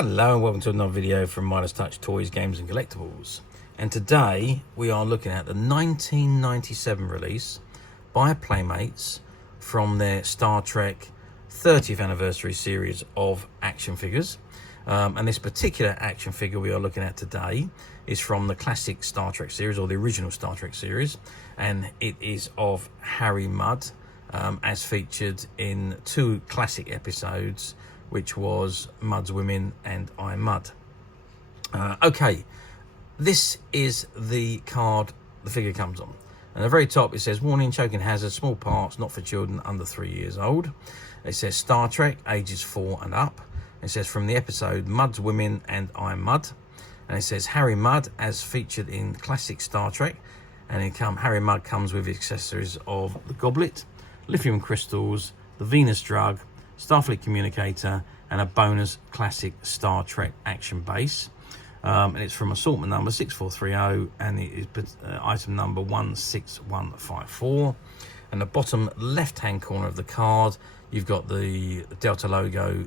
Hello and welcome to another video from Midas Touch Toys, Games and Collectibles. And today we are looking at the 1997 release by Playmates from their Star Trek 30th anniversary series of action figures. And this particular action figure we are looking at today is from the classic Star Trek series, or the original Star Trek series, and it is of Harry Mudd, as featured in two classic episodes, which was Mudd's Women and I Mudd. Okay, this is the card the figure comes on. And at the very top it says, warning, choking hazard, small parts, not for children under 3 years old. It says Star Trek, ages 4 and up. It says from the episode Mudd's Women and I Mudd. And it says Harry Mudd as featured in classic Star Trek. And Harry Mudd comes with accessories of the Goblet, Lithium Crystals, the Venus Drug, Starfleet Communicator, and a bonus classic Star Trek action base. And it's from assortment number 6430, and it is item number 16154. And the bottom left hand corner of the card, you've got the Delta logo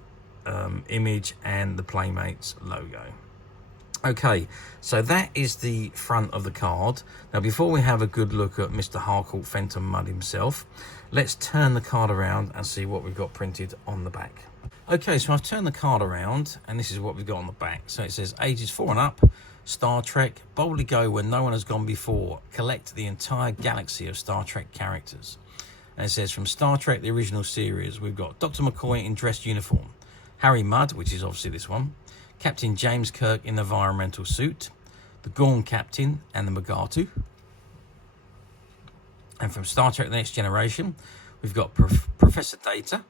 image and the Playmates logo. Okay, so that is the front of the card. Now, before we have a good look at Mr. Harcourt Fenton Mudd himself, let's turn the card around and see what we've got printed on the back. Okay, so I've turned the card around and this is what we've got on the back. So it says ages 4 and up, Star Trek, boldly go where no one has gone before, collect the entire galaxy of Star Trek characters. And it says from Star Trek, the original series, we've got Dr. McCoy in dress uniform, Harry Mudd, which is obviously this one, Captain James Kirk in the environmental suit, the Gorn Captain and the Magatu. And from Star Trek The Next Generation, we've got Professor Data.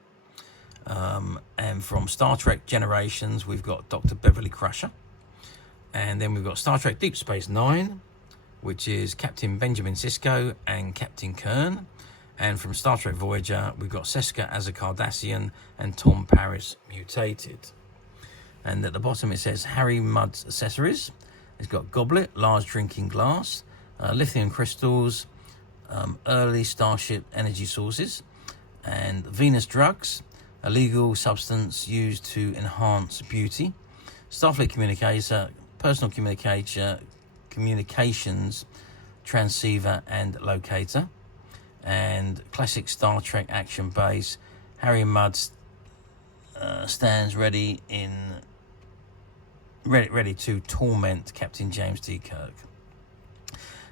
And from Star Trek Generations, we've got Dr. Beverly Crusher. And then we've got Star Trek Deep Space Nine, which is Captain Benjamin Sisko and Captain Kern. And from Star Trek Voyager, we've got Seska as a Cardassian and Tom Paris mutated. And at the bottom it says Harry Mudd's accessories. It's got Goblet, large drinking glass, Lithium Crystals, early Starship energy sources, and Venus Drugs, a legal substance used to enhance beauty, Starfleet Communicator, personal communications transceiver and locator, and classic Star Trek action base. Harry Mudd stands ready to torment Captain James T. Kirk.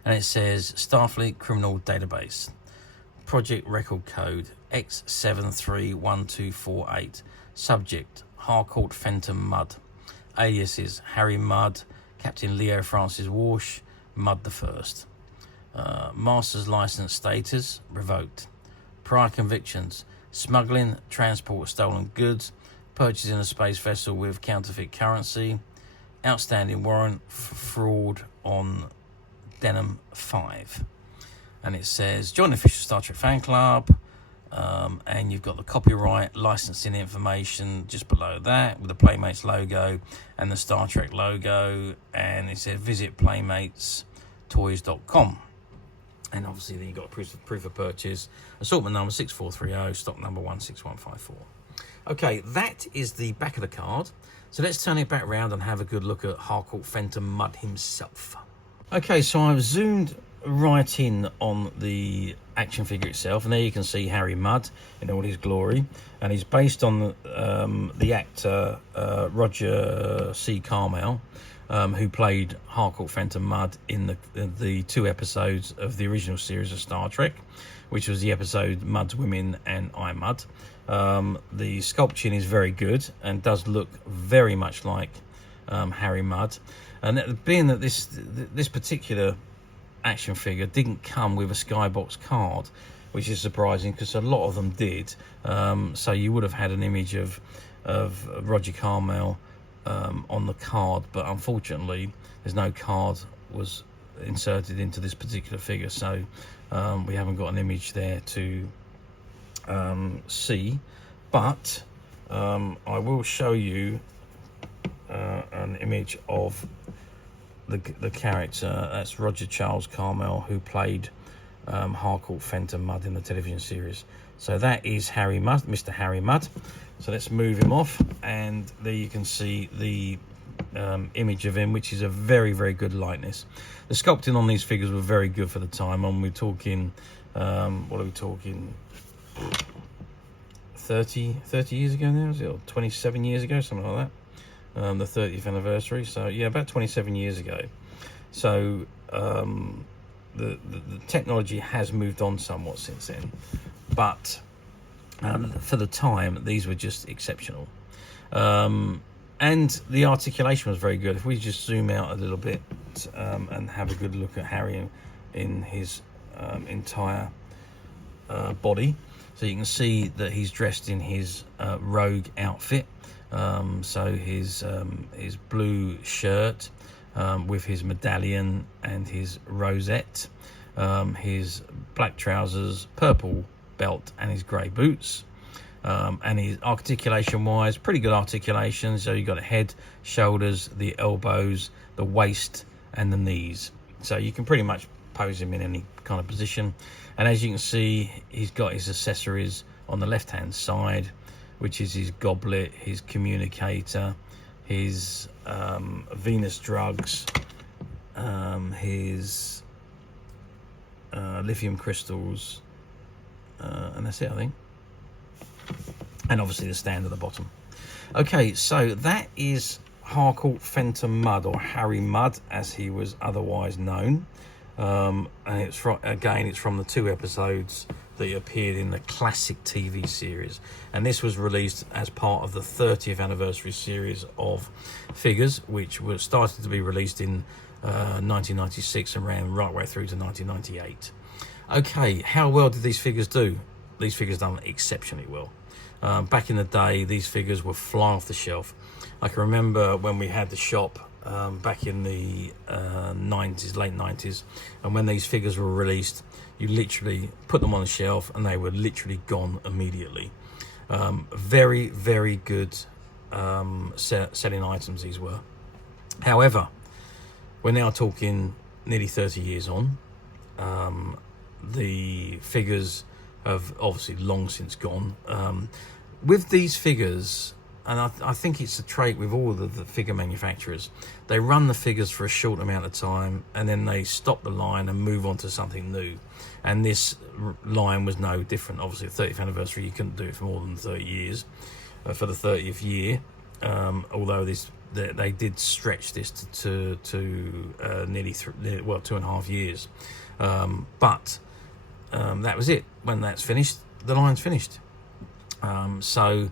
And it says Starfleet Criminal Database, Project Record Code X731248, Subject Harcourt Fenton Mudd, aliases Harry Mudd, Captain Leo Francis Walsh, Mudd the First. Master's license status revoked. Prior convictions: smuggling, transport of stolen goods, purchasing a space vessel with counterfeit currency, outstanding warrant for fraud on Denim 5. And it says join the official Star Trek fan club, and you've got the copyright licensing information just below that with the Playmates logo and the Star Trek logo, and it says visit playmatestoys.com. And obviously then you've got proof of purchase, assortment number 6430, stock number 16154. Okay, that is the back of the card. So let's turn it back around and have a good look at Harcourt Fenton Mudd himself. Okay, so I've zoomed right in on the action figure itself, and there you can see Harry Mudd in all his glory, and he's based on the actor Roger C. Carmel, who played Harcourt Fenton Mudd in the two episodes of the original series of Star Trek, which was the episode Mudd's Women and I Mudd. The sculpting is very good and does look very much like Harry Mudd. And being that this particular action figure didn't come with a skybox card, which is surprising because a lot of them did. So you would have had an image of Roger Carmel on the card, but unfortunately there's no card was inserted into this particular figure, so we haven't got an image there to see. But I will show you an image of the character. That's Roger Charles Carmel, who played Harcourt Fenton Mudd in the television series. So that is Harry Mudd, Mr. Harry Mudd. So let's move him off, and there you can see the image of him, which is a very, very good likeness. The sculpting on these figures were very good for the time. And we're talking, what are we talking? 30 years ago now, is it? Or 27 years ago, something like that. The 30th anniversary. So yeah, about 27 years ago. So the technology has moved on somewhat since then, but for the time, these were just exceptional. And the articulation was very good. If we just zoom out a little bit and have a good look at Harry in his entire body, so you can see that he's dressed in his rogue outfit. So his blue shirt with his medallion and his rosette, his black trousers, purple belt, and his grey boots. And his articulation wise, pretty good articulation. So you've got the head, shoulders, the elbows, the waist, and the knees. So you can pretty much pose him in any kind of position. And as you can see, he's got his accessories on the left hand side, which is his goblet, his communicator, his Venus drugs, his lithium crystals, and that's it, I think. And obviously the stand at the bottom. Okay, so that is Harcourt Fenton Mudd, or Harry Mudd as he was otherwise known. And it's from the 2 episodes that he appeared in the classic TV series, and this was released as part of the 30th anniversary series of figures, which was started to be released in 1996 and ran right way through to 1998. Okay, how well did these figures do? These figures done exceptionally well. Back in the day, these figures were flying off the shelf. I can remember when we had the shop back in the 90s, late 90s, and when these figures were released, you literally put them on the shelf and they were literally gone immediately. Very, very good selling items these were. However, we're now talking nearly 30 years on. The figures have obviously long since gone. With these figures, and I think it's a trait with all of the figure manufacturers, they run the figures for a short amount of time and then they stop the line and move on to something new. And this line was no different. Obviously, the 30th anniversary, you couldn't do it for more than 30 years. For the 30th year, although they did stretch this to nearly 2.5 years. But that was it. When that's finished, the line's finished. So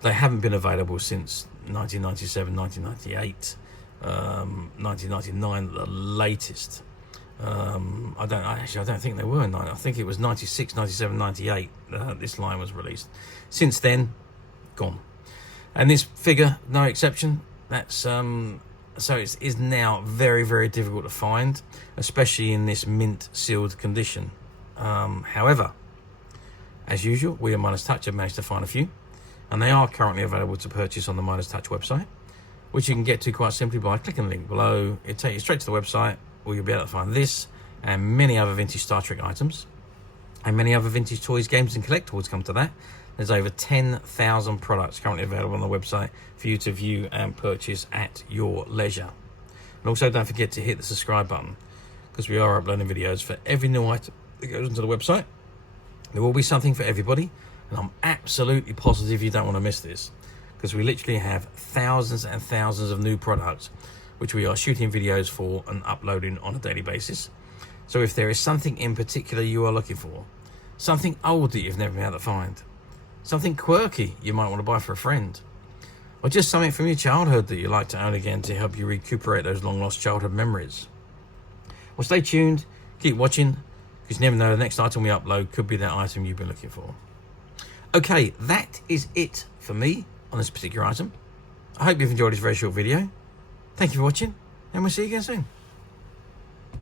they haven't been available since 1997, 1998, 1999 at the latest. I don't think they were. I think it was 96, 97, 98 this line was released. Since then, gone. And this figure, no exception. That's so it is now very, very difficult to find, especially in this mint sealed condition. However, as usual, we at Midas Touch have managed to find a few, and they are currently available to purchase on the Midas Touch website, which you can get to quite simply by clicking the link below. It'll take you straight to the website, where you'll be able to find this and many other vintage Star Trek items, and many other vintage toys, games, and collectibles. Come to that. There's over 10,000 products currently available on the website for you to view and purchase at your leisure. And also, don't forget to hit the subscribe button, because we are uploading videos for every new item that goes into the website. There will be something for everybody, and I'm absolutely positive you don't want to miss this, because we literally have thousands and thousands of new products which we are shooting videos for and uploading on a daily basis. So if there is something in particular you are looking for, something old that you've never been able to find, something quirky you might want to buy for a friend, or just something from your childhood that you like to own again to help you recuperate those long lost childhood memories, well, stay tuned, keep watching, because you never know, the next item we upload could be that item you've been looking for. Okay, that is it for me on this particular item. I hope you've enjoyed this very short video. Thank you for watching, and we'll see you again soon.